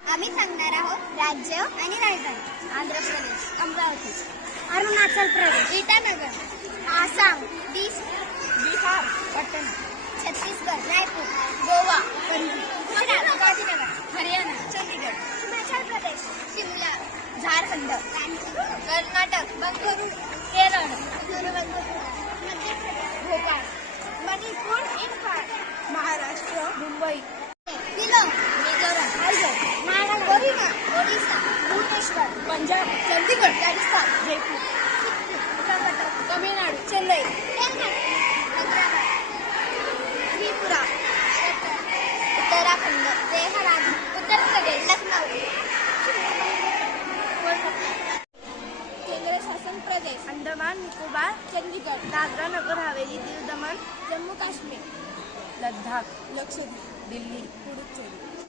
आम्ही सांगणार आहोत राज्य आणि राजधानी. आंध्र प्रदेश अमरावती, अरुणाचल प्रदेश ईटानगर, आसाम बिहार पटना, छत्तीसगड रायपूर, गोवा पणजी, गुजरात गांधीनगर, हरियाणा चंदीगड, हिमाचल प्रदेश शिमला, झारखंड, कर्नाटक बंगळुरू, केरळ तिरुवनंतपुरम, मध्य प्रदेश भोपाळ, मणिपूर इम्फाळ, महाराष्ट्र मुंबई, मिझोरम नागालँड, कोहिमा ओडिशा, भुवनेश्वर पंजाब, चंदीगड राजस्थान, जयपूर सिक्कीम, कर्नाटक तमिळनाडू, चेन्नई, हैदराबाद, त्रिपुरा, उत्तराखंड, देहरादून, उत्तर प्रदेश, लखनौ, कोलकाता, केंद्र शासन प्रदेश अंदमान निकोबार, चंदीगड, दादरा नगर हवेली, दीव दमण, जम्मू काश्मीर, लडाख, लक्षद्वीप, दिल्ली, पुडुचेरी.